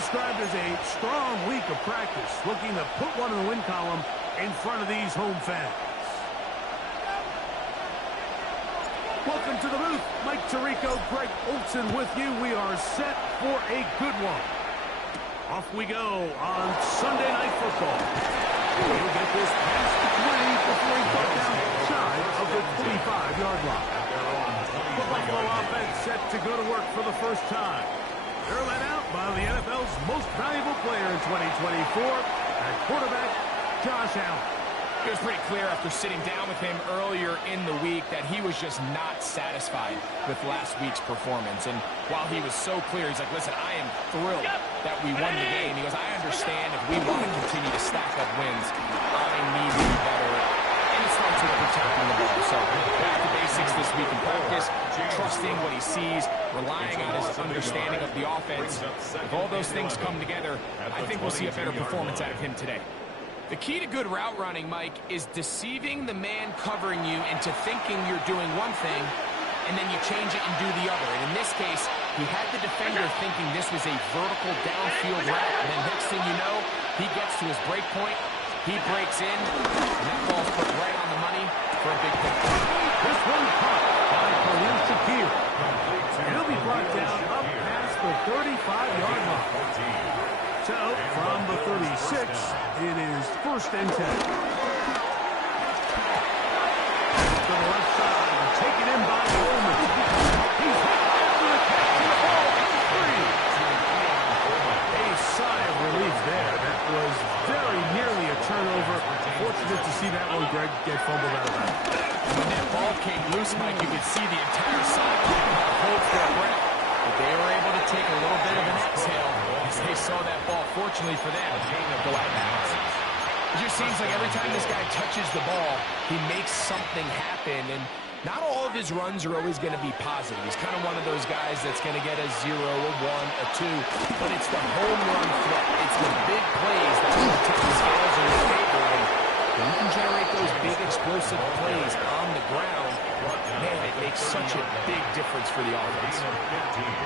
described as a strong week of practice, looking to put one in the win column in front of these home fans. Welcome to the booth. Mike Tirico, Greg Olson with you. We are set for a good one. Off we go on Sunday Night Football. We'll get this past the 20 before he got down shy of the 25-yard line. The Buffalo offense set to go to work for the first time. They're led out by the NFL's most valuable player in 2024, at quarterback Josh Allen. It was pretty clear after sitting down with him earlier in the week that he was just not satisfied with last week's performance. And while he was so clear, he's like, listen, I am thrilled that we won the game. He goes, I understand if we want to continue to stack up wins, I need to be better. And it starts with protecting the ball. So back to basics this week in practice, trusting what he sees, relying on his understanding of the offense. If all those things come together, I think we'll see a better performance out of him today. The key to good route running, Mike, is deceiving the man covering you into thinking you're doing one thing, and then you change it and do the other. And in this case, he had the defender thinking this was a vertical downfield route, and then next thing you know, he gets to his break point, he breaks in, and that ball's put right on the money for a big pick. This one caught by Khalil Shakir. And he'll be brought down up past the 35-yard line. So, from the 36, it is 1st and 10. To the left side, taken in by Coleman. He's hit after the catch to the ball. Free. A sigh of relief there. That was very nearly a turnover. Fortunate to see that one, Greg, get fumbled out of that. When that ball came loose, Mike, you could see the entire sideline hold for a breath. But they were able to take a little bit of an exhale as they saw that ball, fortunately for them, go out of bounds. It just seems like every time this guy touches the ball, he makes something happen. And not all of his runs are always going to be positive. He's kind of one of those guys that's going to get a 0, a 1, a 2. But it's the home run threat. It's the big plays that will tip the scales in his favor. And you can generate those big explosive plays on the ground. Man, it makes such a big difference for the offense.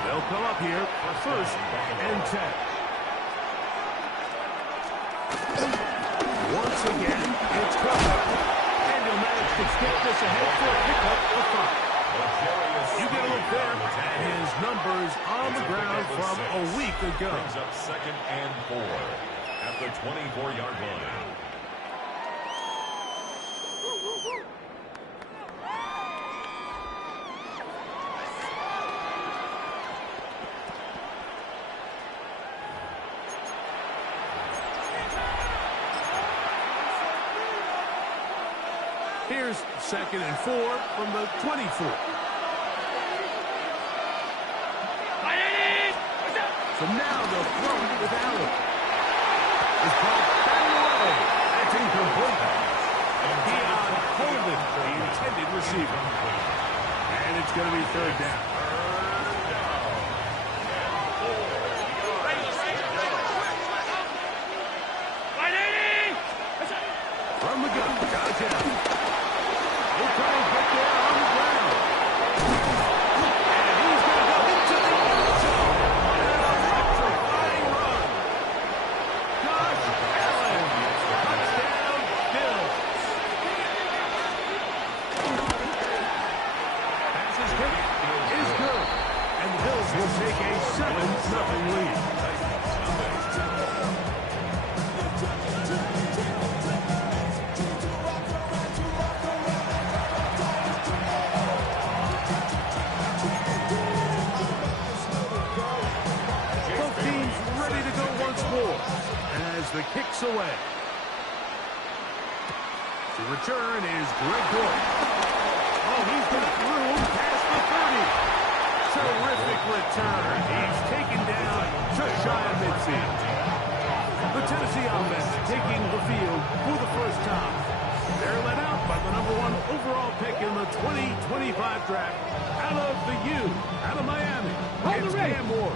They'll come up here for 1st and 10. Once again, it's Cooper. And he'll manage to skip this ahead for a pickup of 5. You get a look there at his numbers on the ground from a week ago. Brings up 2nd and 4 at the 24-yard line. Here's 2nd and 4 from the 24. So now they'll throw it with Allen. His ball batted away. That's incomplete. Dion Coleman, the intended receiver. And it's going to be 3rd down. From the gun, Josh Allen. He'll try and get there on the ground. And he's going to go into the end zone. And an electrifying run. Josh Allen. Touchdown, Bills. Pass is hit. Is good. And the Bills will take a 7-0 lead. As the kick's away. To return is Greg Gordon. Oh, he's been through past the 30. Terrific return. He's taken down just shy of midfield. The Tennessee offense taking the field for the first time. They're led out by the #1 overall pick in the 2025 draft out of the U, out of Miami. It's Cam Moore.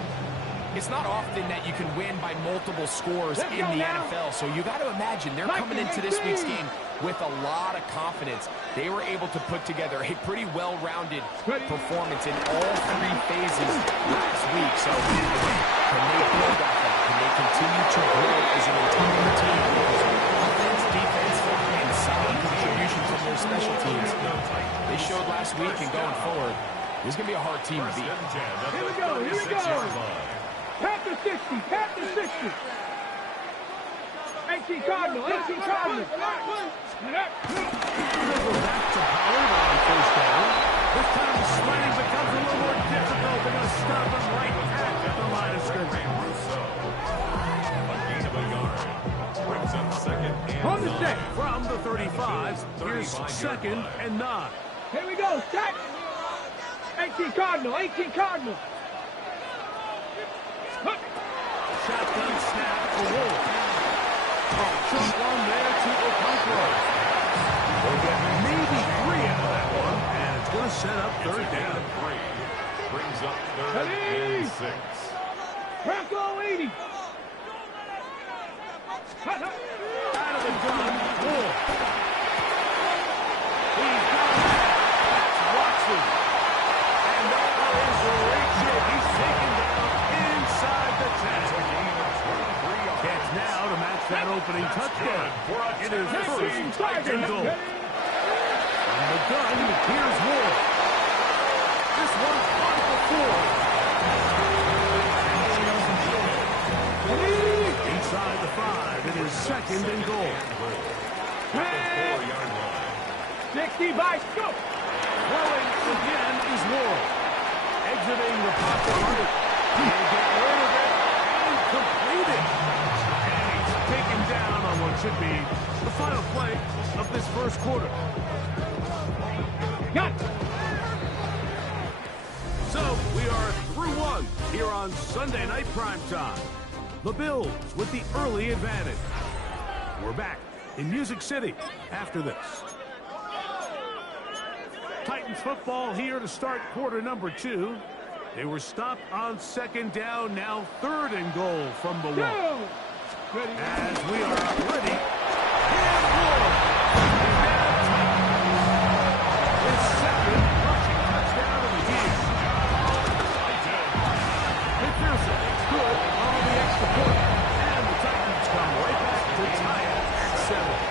It's not often that you can win by multiple scores in the NFL, so you got to imagine they're coming into this week's game with a lot of confidence. They were able to put together a pretty well-rounded performance in all 3 phases last week. So can they build off that? Can week and going forward, this is going to be a hard team to beat. Here we go, here we go. Panther 60, Panther 60. 18 Cardinal, 18 Cardinal. Back to Pollard on first down. This time the sliding becomes a little more difficult. They're going to stop him right at the line of scrimmage. A gain of a yard. Brings up second On and the set. 9. From the 35, here's 2nd and 9. Here we go, set. 18 Cardinal, 18 Cardinal. Shotgun snap for Wolf. Short one there to Okonkwo. They'll get maybe 3 out of that one, and it's going to set up 3rd down. 3. Brings up 3rd and 6. Bronco 80. Out of the gun, Wolf. He's got it. That's Watson. And there is Rachel. He's taken down inside the 10. Catch now to match that opening touchdown. It is first and goal. From the gun, here's Wolf. This one's on the 4. Inside the 5, it is 2nd and goal. 60 by go. Throwing again is Wolf. Exiting the pocket. He'll get rid of it and complete it. And he's taken down on what should be the final play of this first quarter. Got it. So we are through one here on Sunday Night Primetime. The Bills with the early advantage. We're back in Music City after this. Titans football here to start quarter number 2. They were stopped on 2nd down, now 3rd and goal from the 1. Ready. As we are ready, and Wolf. His 2nd rushing touchdown of the year. McPherson, good on the extra point. And the Titans come right back to tie it at 7.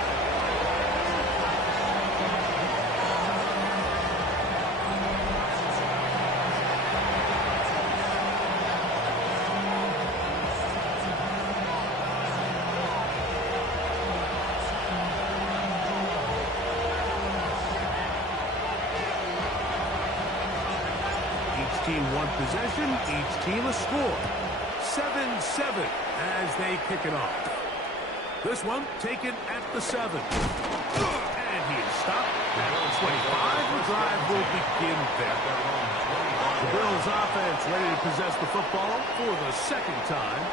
Team one possession, each team a score. 7-7 as they kick it off. This one taken at the 7. And he is stopped at 25. The drive will begin there. The Bills offense ready to possess the football for the 2nd time.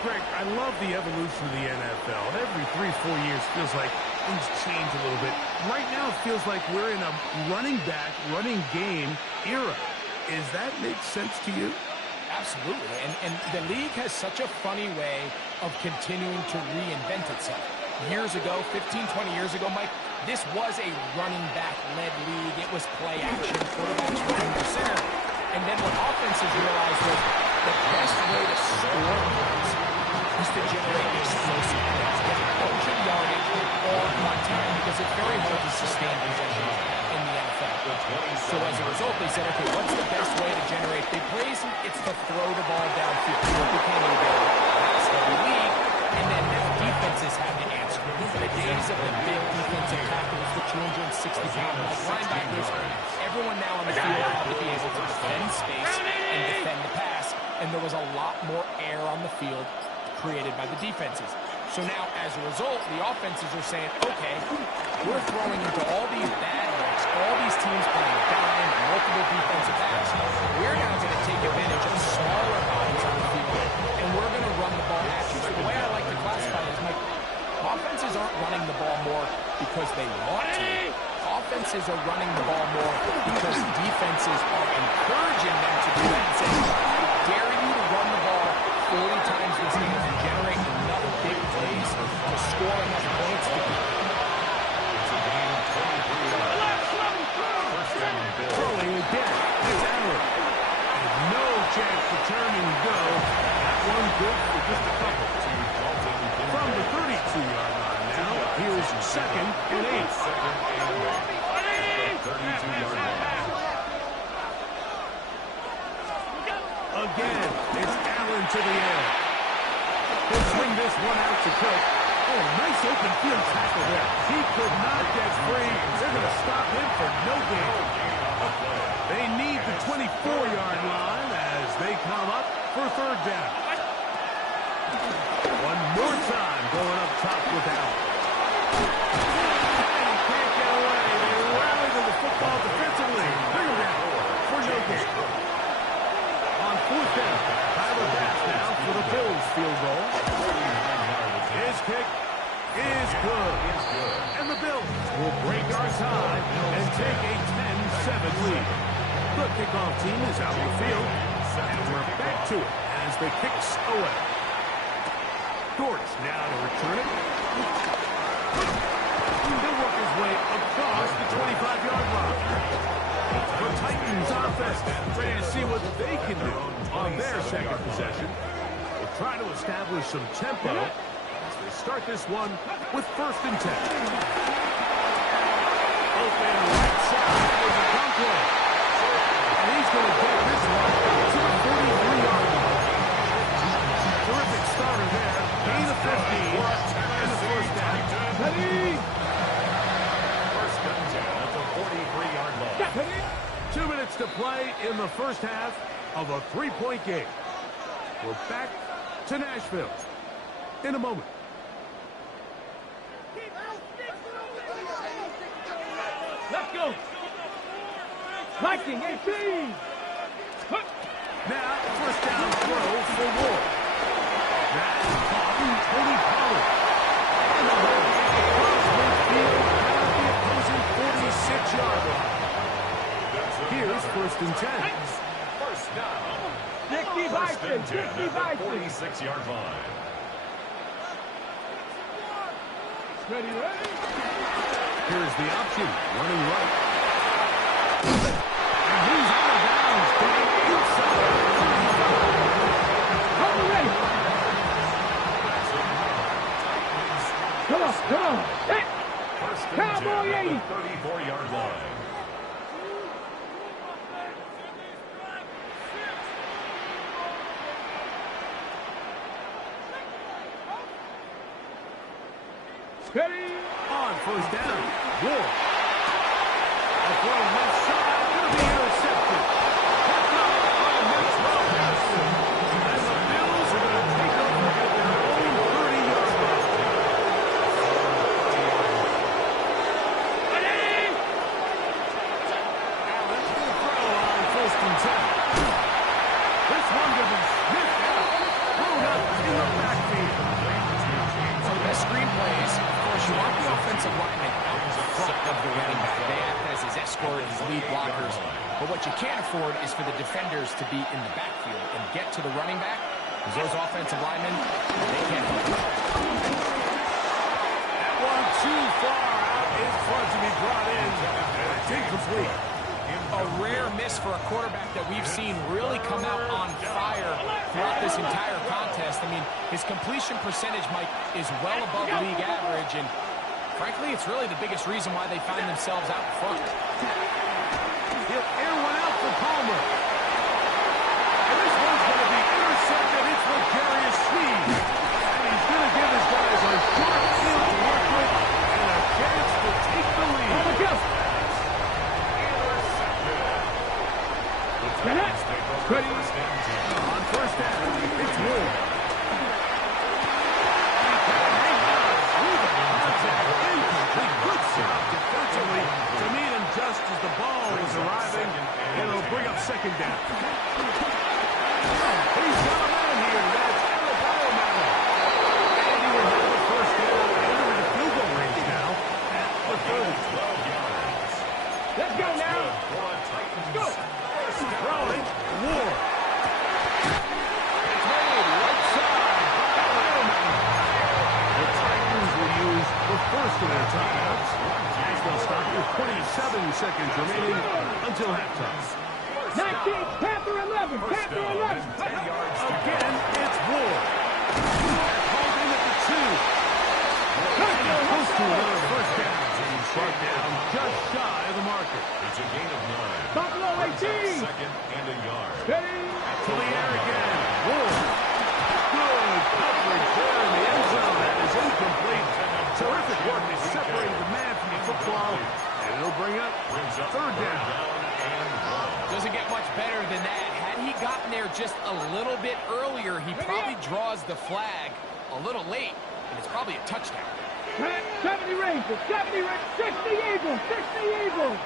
Greg, I love the evolution of the NFL. Every 3-4 years feels like things change a little bit. Right now it feels like we're in a running back, running game era. Does that make sense to you? Absolutely. And the league has such a funny way of continuing to reinvent itself. Years ago, 15, 20 years ago, Mike, this was a running back-led league. It was play action, quarterbacks running to center. And then what offenses realized was the best way to score points is to generate explosive plays, get a bunch of yardage on time, because it's very hard to sustain possession in the NFL. So as a result, they said, okay, what's the best way to generate big plays? It's to throw the ball downfield. So it became a very pass-heavy league, and then now defenses have to answer. These are the days of the big defensive tackles, the 260-pound linebackers. Everyone now on the field had to be able to defend space and defend the pass, and there was a lot more air on the field created by the defenses. So now, as a result, the offenses are saying, okay, we're throwing into all these bad looks, all these teams playing dime, multiple defensive backs. We're now going to take advantage of smaller bodies on the field, and we're going to run the ball at you. So the way I like to classify it is, Mike, offenses aren't running the ball more because they want to. Offenses are running the ball more because defenses are encouraging them to do that and saying, I dare you to run the ball 40 times this game and generate enough big plays to score enough points to beat. Throwing again. It's Allen. And no chance to turn and go. That one good for just a couple. From the 32-yard line now, here's 2nd and 8. 32-yard line. again. It's Allen to the air. He'll swing this one out to Cook. Oh, nice open field tackle there. He could not get free. They're going to stop him for no gain. They need the 24-yard line as they come up for third down. One more time going up top with Allen. And he can't get away. They rally to the football defensively. Bring him down for no gain. On fourth down, Tyler Bass now for the Bills field goal. His kick is good. And the Bills will break our tie and take a 10-7 lead. The kickoff team is out on the field. And we're back to it as the kicks away. Dortch now to return it. He'll work his way across the 25-yard line. The Titans offense ready to see what they can do on their second possession. They'll try to establish some tempo as they start this one with 1st and 10. Open right side is a Conklin. And he's going to get this one to the 43-yard line. Terrific starter there. Gain of 15 and the first down. Ready? First and 10 at the 43-yard line. 2 minutes to play in the first half of a 3-point game. We're back to Nashville in a moment. Let's go. Liking 18. Now, first down throw for Ward. That's caught Tony Pollard. And the hold across midfield at the opposing 46-yard line. Here's 1st and 10. First down. Dickie First Bison. and 10 Dickie at the Bison. 46-yard line. Ready, ready? Here's the option, running right. And he's out of bounds to the inside. Come ready. Come on, come on. Hey. First and Cowboy 10 80. at the 34-yard line. Ready? On first down, Ward. A throw left side, going to be intercepted. Picked up by Maxwell Harrison. And the Bills are going to take over at their own 30-yard line. Ready? Allen will throw on 1st and 10. This one will be sniffed out. Thrown up in the backfield. So the best screen plays, of course, you want the offensive lineman out in front of the running back. They act as his escort, his lead blockers. But what you can't afford is for the defenders to be in the backfield and get to the running back, because those offensive linemen, they can't help it. That one too far out in front to be brought in. And it's incomplete. A rare miss for a quarterback that we've seen really come out on fire throughout this entire contest. I mean, his completion percentage, Mike, is well above league average, and frankly, it's really the biggest reason why they find themselves out front. He'll air one out for Palmer. And this one's going to be intercepted. It's L'Jarius Sneed. And he's going to give his guys a short field to work with and a chance to take the lead. Ready? On first down, it's Ward. Good shot defensively to meet him just as the ball was arriving, and it'll bring up second down. He's got a man here. That's Alabama. And he will have the first down into the field goal range now at the 30. 12 yards. Let's go now. Go. Throwing, Ward. It's made right side by Alabama. The Titans will use the first of their timeouts as they'll stop with 27 seconds remaining until halftime. 19, Panther 11, Panther 11. Again, it's Ward. They're holding at the 2. Close to another first down. He's brought down just shy of the marker. It's a gain of 9. Buffalo 18. Second and a yard. Ready? To the air again. here, he probably draws the flag a little late, and it's probably a touchdown. 70 Rangers, 70 Rangers, 60 Eagles, 60 Eagles.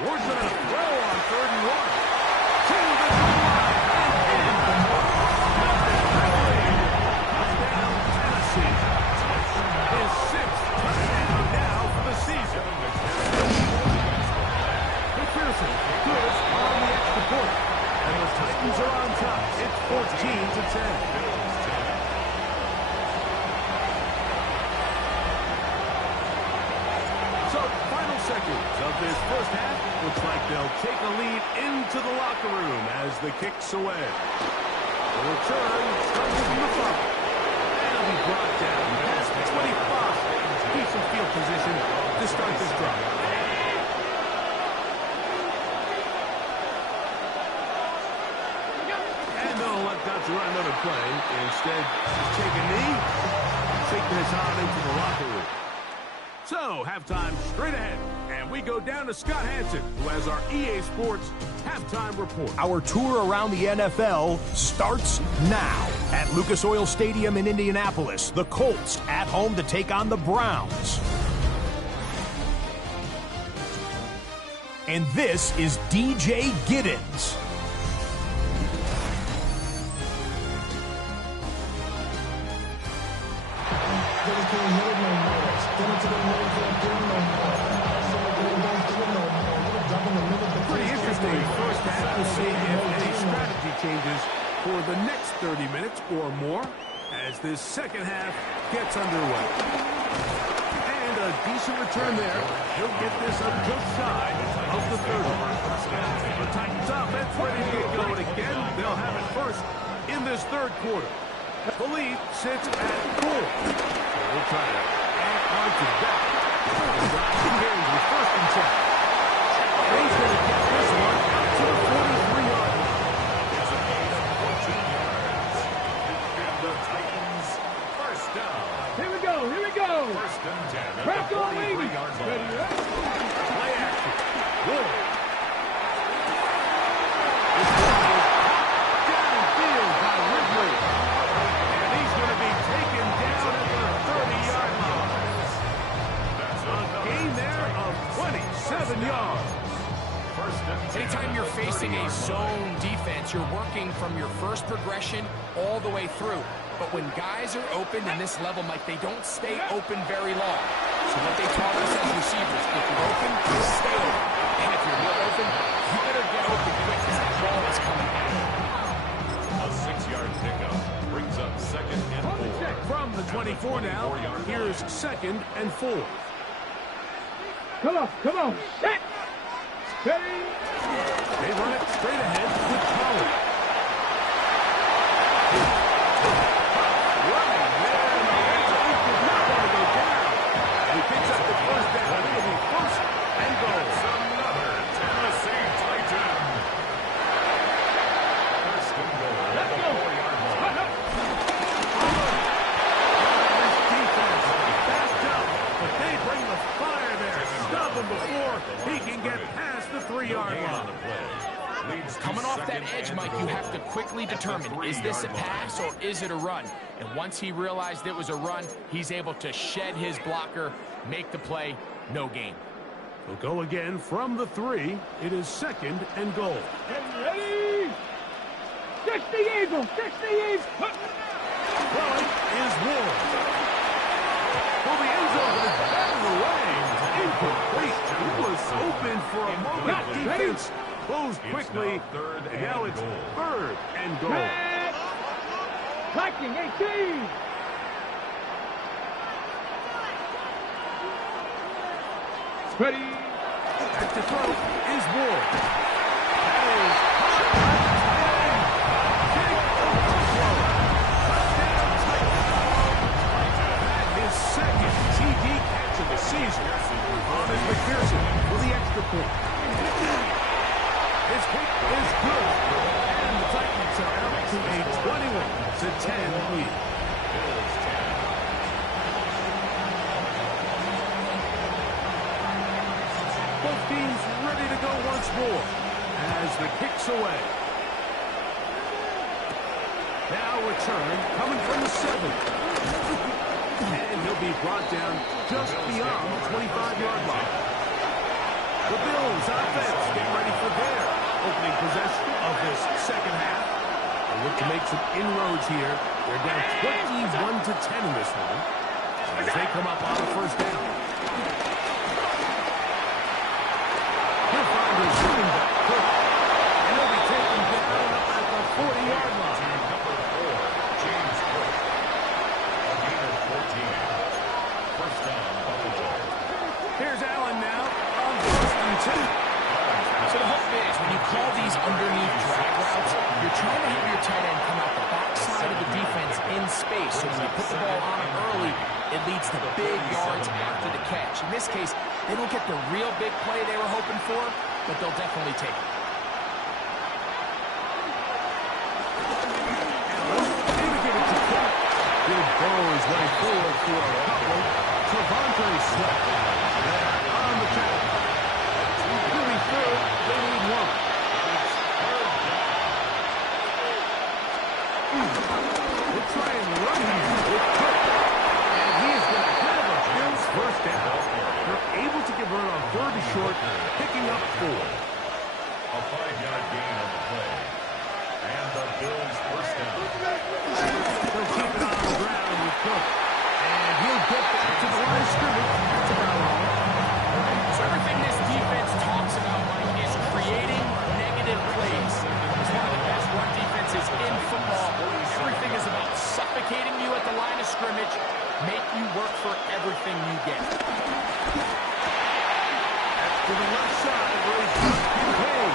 Ward's going to throw on 3rd and 1. To the goal line and in. Touchdown, Tennessee. His 6th touchdown now for the season. McPherson goes on the extra point. And the Titans are on top. It's 14-10. Seconds of this first half. Looks like they'll take a lead into the locker room as the kick's away. The return starts from the front. And it'll be brought down past the 25. Decent field position to start this drive. And they'll let God to run another play. Instead, just take a knee, take this on into the locker room. So, halftime straight ahead, and we go down to Scott Hansen, who has our EA Sports halftime report. Our tour around the NFL starts now. At Lucas Oil Stadium in Indianapolis, the Colts at home to take on the Browns. And this is DJ Giddens. Pretty interesting first half. We'll see if any strategy changes for the next 30 minutes or more as this second half gets underway. And a decent return there. He'll get this up just shy of the 30. The Titans offense ready to get going again. They'll have it first in this third quarter. The lead sits at 4. We'll try to add on to that. He carries with 1st and 10. And he's going to get this one out to the 43-yard line. It's a gain of 14 yards. And the Titans first down. Here we go, here we go. 1st and 10 at Press the on 43-yard line. Play action. Good. Downfield by Ridley. And he's going to be taken down at the 30-yard line. A gain there of 27 yards. Anytime you're facing a zone defense, you're working from your first progression all the way through. But when guys are open in this level, Mike, they don't stay open very long. So what they taught us as receivers, if you're open, you stay open. And if you're not open, you better get open quick because that ball is coming at you. A 6-yard pickup brings up 2nd and 4. From the 24 now, here's 2nd and 4. Come on, set. Steady. They run it straight ahead with Pollard. Running there, and the Rangers is not going to go down. And he picks up the first down. It'll be 1st and goal. It's another Tennessee Titan. 1st and goal at the 4-yard line. This defense backed up, but they bring the fire there. Stop him before he can get past the 3-yard line. Coming off that edge, Mike, you have to quickly determine, is this a pass or is it a run? And once he realized it was a run, he's able to shed his blocker, make the play, no gain. We'll go again from the 3. It is 2nd and goal. Ready. 60 Eagles, 60 Eagles. Throwing is Ward. Well, the end zone is batted away. Incomplete. He was open for a moment. Defense closed quickly. And now it's 3rd and goal. Viking 18. Ready. Back to throw is Ward. That is caught by the tight end. Big overthrow. Touchdown Titans. That is 2nd TD catch of the season. On is McPherson with the extra point. His kick is good. And the Titans are out to a 21-10 lead. Both teams ready to go once more. as the kick's away. Now return, coming from the 7. And he'll be brought down just beyond the 25-yard line. The Bills offense getting ready for their opening possession of this second half. They look to make some inroads here. They're down 21-10 in this one as they come up on a first down. He'll find his running back quick, and he'll be taken down up at the 40-yard line. Here's Allen now on 1st and 2. So the hope is when you call these underneath drag routes, you're trying to have your tight end come out the backside of the defense in space. So when you put the ball on him early, it leads to big yards after the catch. In this case, they don't get the real big play they were hoping for, but they'll definitely take it. Big Bones right forward for a couple. Trevante Sweat on the tackle. He'll be third. They need one. We'll try and run him with Cook. And he is going to have a Bills first down. They're able to convert on 3rd and short, picking up 4. A 5-yard gain on the play. And the Bills first down. They'll keep it on the ground with Cook. And he'll get back to the line of scrimmage. That's about all. So everything this defense talks about, Mike, is creating negative plays. It's one of the best run defenses in football. Everything is about suffocating you at the line of scrimmage, make you work for everything you get. To the left side where he's getting paid.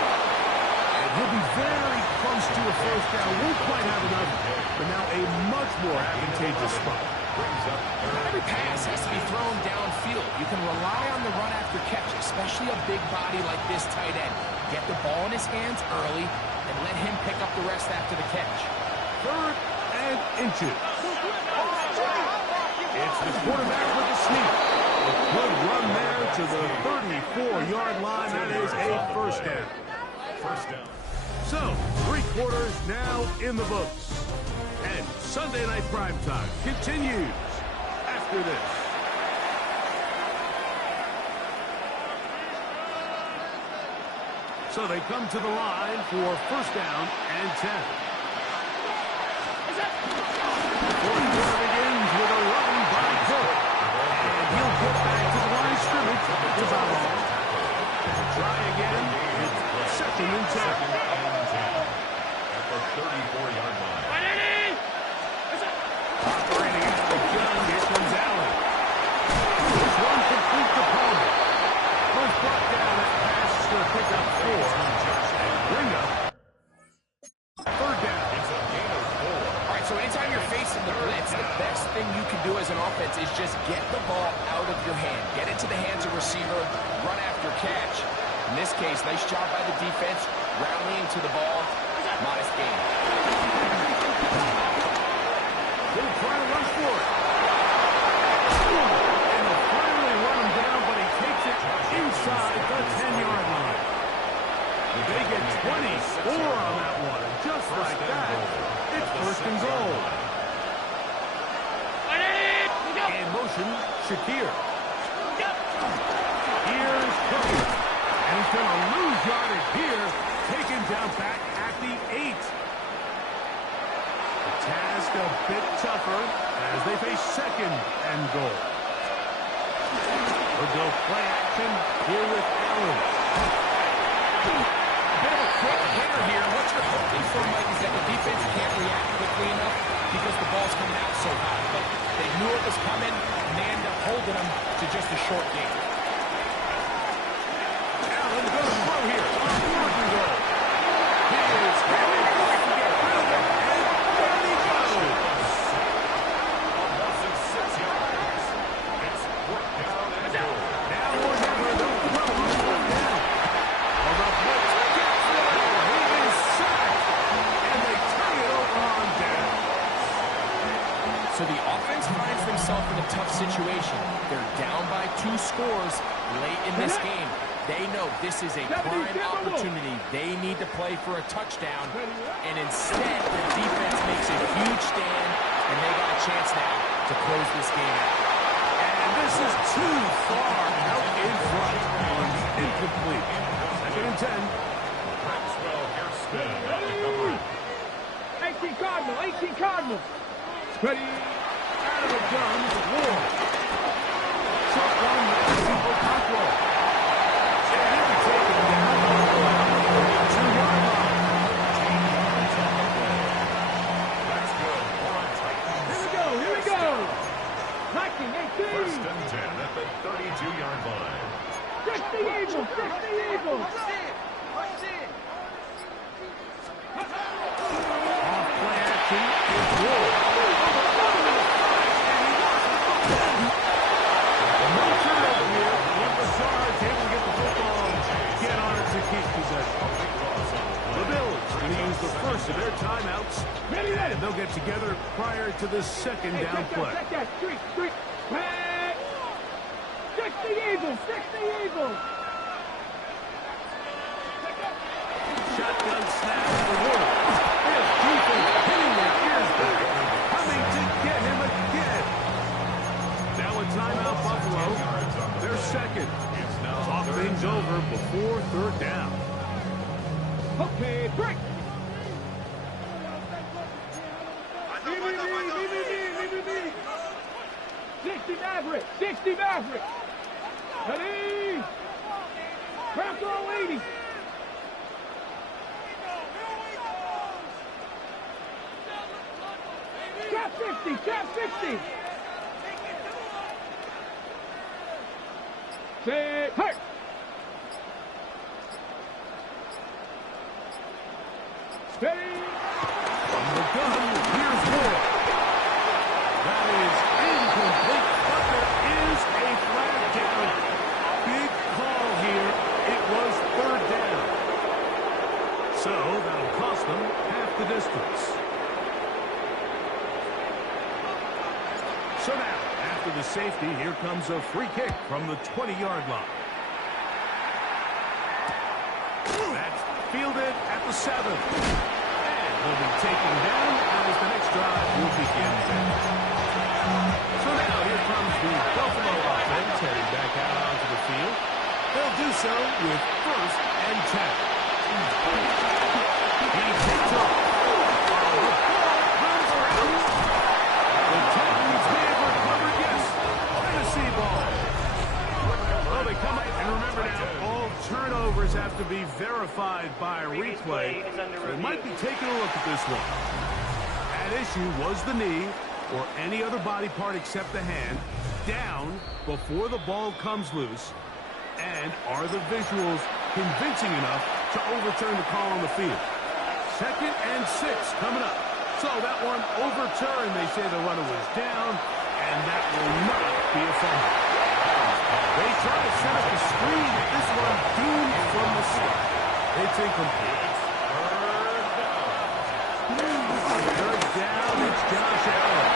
And he'll be very close to a first down. Won't quite have enough, but now a much more advantageous spot. Not every pass has to be thrown downfield. You can rely on the run after catch, especially a big body like this tight end. Get the ball in his hands early and let him pick up the rest after the catch. 3rd and inches. It's the quarterback with the sneak. A good run there to the 34-yard line. That is a first down. First down. So, 3 quarters now in the books. And Sunday Night Primetime continues after this. So they come to the line for first down and 10. Fourth quarter begins with a run by Cook. And he'll get back to the line of scrimmage. It's about all. Try again. It's 2nd and 10. At the 34-yard line. Operating out of the gun, here comes Allen. This one complete to Palmer. First brought down, that pass is going to pick up 4. And bring up 3rd down. It's a gain of 4. All right, so anytime you're facing the blitz, the best thing you can do as an offense is just get the ball out of your hand. Get it to the hands of receiver, run after catch. In this case, nice job by the defense, rallying to the ball. Modest gain. They'll try to rush for it. And they'll finally run him down, but he takes it inside the 10-yard line. They get 24 on that one. And just like that, it's 1st and goal. In motion, Shakir. Here's Cookie. And he's going to lose yardage here. Taken down back at the 8. The task a bit tougher as they face 2nd and goal. We'll go play action here with Allen. Bit of a quick hitter here. What you're hoping for, Mike, is that the defense can't react quickly enough because the ball's coming out so high. But they knew it was coming, and they end up holding them to just a short game. Allen goes slow here on 4th and goal. He is headed for it to get rid of it, and there he goes. Loss of 6 yards. It's 4th down and goal. Now or never, they'll throw on 4th down. Well, the blitz gets there. He is sacked, and they turn it over on down. So the offense finds themselves in a tough situation. They're down by 2 scores late in this game. They know this is a prime opportunity. They need to play for a touchdown, and instead the defense makes a huge stand, and they got a chance now to close this game out. And this is too far out in front on incomplete. 2nd and 10. Maxwell Hairston on the cover. 18 Cardinal, 18 Cardinal. Ready. Out of the gun, Ward. Short one, Maximo Control. And he'll be taken down on the 2-yard line. Here we go. 19, 18. First and 10 at the 32-yard line. 60 Eagles, 60 Eagles. Off play action is Ward. No turnover here. One Lazard's able to get the football, get on it to keep possession. The Bills going to use the first of their timeouts, and they'll get together prior to the second down play. Check that, street. Back. 60 Eagles, 60 Eagles. Shotgun snap for Ward. His defense hitting their ears back, coming to get him again. Now a timeout, Buffalo. Their second. Talk things over before 3rd down. Okay, break. 60 Maverick. Ready. Craft all 80. Cap 50. Set, hurt. Steady. From the gun, here's Ward. That is incomplete, but there is a flag down. Big call here. It was 3rd down. So that'll cost them half the distance. So now, after the safety, here comes a free kick from the 20-yard line. That's fielded at the 7. And will be taken down as the next drive will begin. So now here comes the Buffalo offense heading back out onto the field. They'll do so with 1st and 10. He takes off. The ball runs around. The Titans may have recovered, yes. Tennessee ball. Well, they come up, and remember now, all turnovers have to be verified by replay. So they might be taking a look at this one. At issue was the knee, or any other body part except the hand, down before the ball comes loose. And are the visuals convincing enough to overturn the call on the field? 2nd and 6 coming up. So that one overturned. They say the runner was down, and that will not be a fumble. They try to set up the screen. This one doomed from the start. It's incomplete. 3rd down. It's Josh Allen.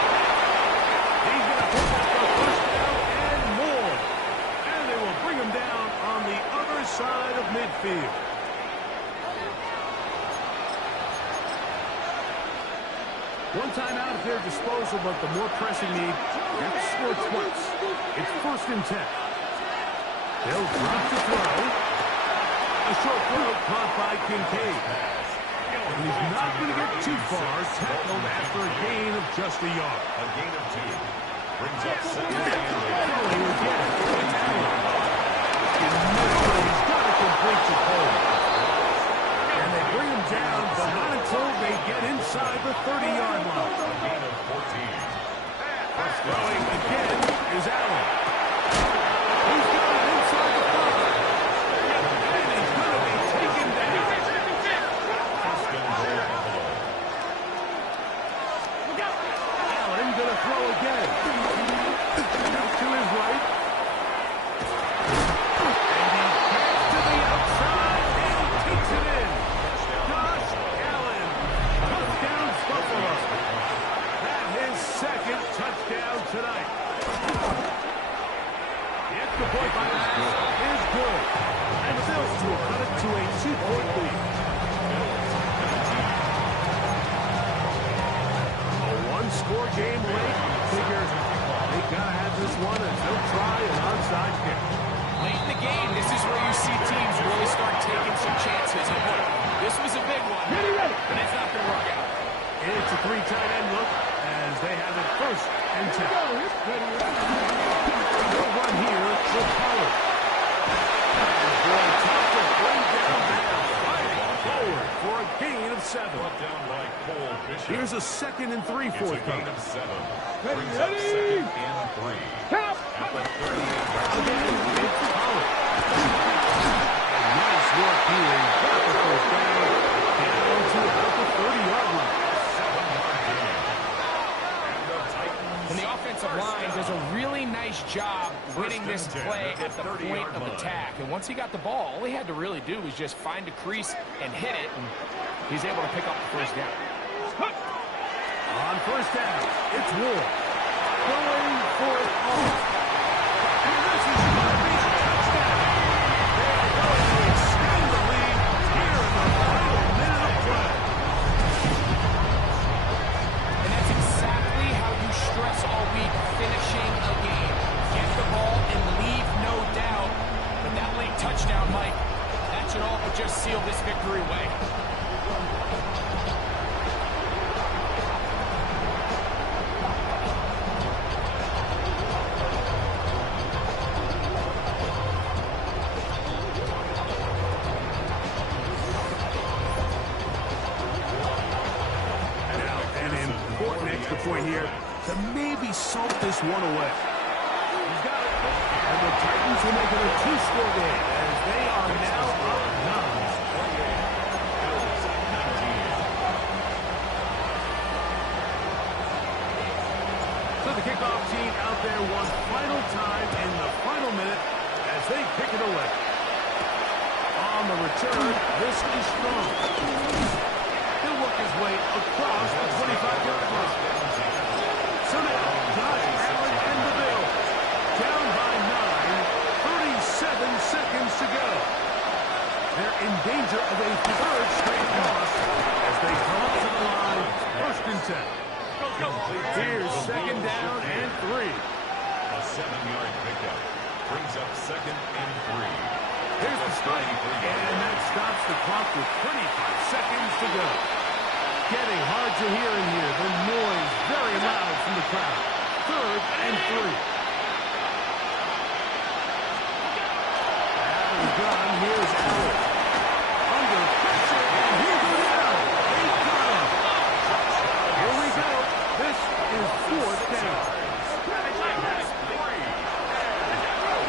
He's going to pick up the 1st down and more. And they will bring him down on the other side of midfield. One timeout at their disposal, but the more pressing need, you have to score twice. It's 1st and 10. They'll drop to throw. A short throw caught by Kincaid. And he's not going to get too far, tackled after a gain of just a yard. A gain of 2. Brings up 2nd and 8. Throwing again. It's Allen. He's got to complete the play. And they bring him down, but not until they get inside the 30-yard line. A gain of 14. Throwing again is Allen. He's got it inside the 5. And he's going to be taken down. First and goal, Buffalo. Allen going to throw again. Out to his right. And he gets to the outside and takes it in. Josh Allen. Touchdown, Buffalo. That his 2nd touchdown tonight. game late. Figures they gotta have this one, and they'll try an onside kick. Late in the game, this is where you see teams really start taking some chances. And look, this was a big one, but it's not going to work out. It's a 3 tight end look as they have it first and 10. They'll run here with Pollard. And tough to bring down there, fighting forward for a gain of 7. Down by Cole Bishop. Here's a 2nd and 3 for It's a gain them. of 7. Brings up 2nd and 3. At the 38-yard Again, line. it's Pollard. And nice work here. Got the first down. Down to about the 30-yard line. 7-yard gain. And the Titans. And the offensive line does a really nice job winning this play at the point of attack. And once he got the ball, all he had to really do was just find a crease and hit it. And he's able to pick up the first down. On first down, it's Ward. Going for it all. And this is going to be a touchdown. They are going to extend the lead here in the final minute of play. And that's exactly how you stress all week, finishing a game. Get the ball and leave no doubt. But that late touchdown, Mike, that should all but just seal this victory away. Point here to maybe salt this one away. He's got it. And the Titans will make it a 2-score game as they are now up 9. So the kickoff team out there one final time in the final minute as they kick it away. On the return, this is strong. He'll work his way across the 25-yard line. So now, Josh Allen and the Bills, down by 9, 37 seconds to go. They're in danger of a 3rd straight loss as they come up to the line, 1st and 10. Here's 2nd down and 3. A 7-yard pickup. Brings up 2nd and 3. Here's the strike, and that stops the clock with 25 seconds to go. Getting hard to hear in here. The noise very loud from the crowd. 3rd and 3. Out of the gun, here's Allen. Under pressure, and he'll go down. They got him. Here we go. This is 4th down.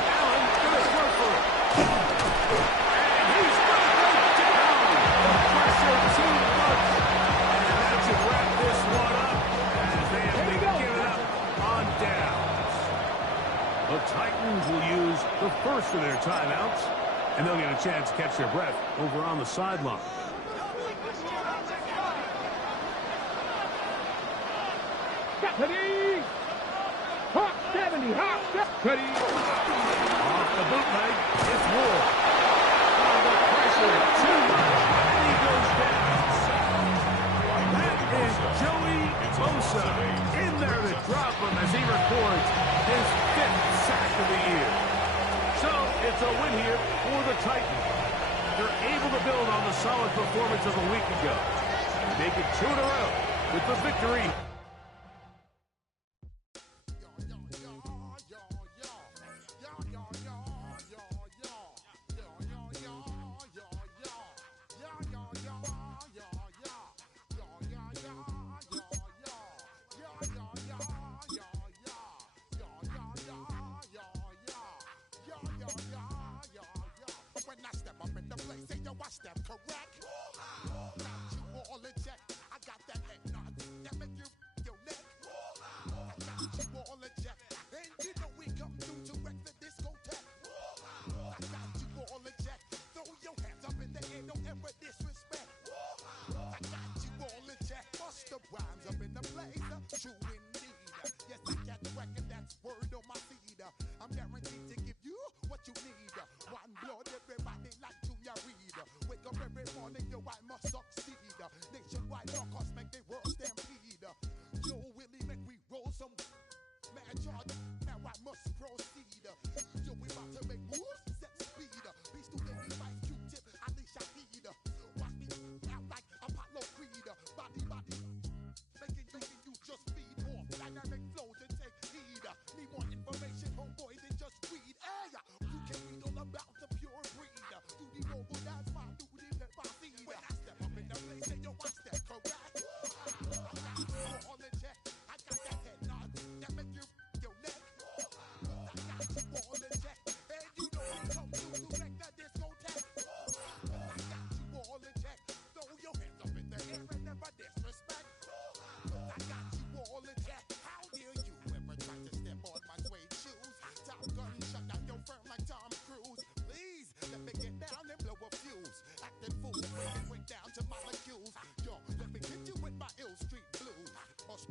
Allen going to throw for it. And he's going to go down. Pressure too much. Wrap this one up as they have been given up on downs. The Titans will use the first of their timeouts, and they'll get a chance to catch their breath over on the sideline. Cuddy! Hot 70, hot Cuddy! Off the bootleg, it's Ward. Under pressure, too much, and he goes down. That is Joey Bosa in there to drop him as he records his 5th sack of the year. So it's a win here for the Titans. They're able to build on the solid performance of a week ago. They make it 2 in a row with the victory. One blood, everybody like Junior Reed. Wake up every morning, you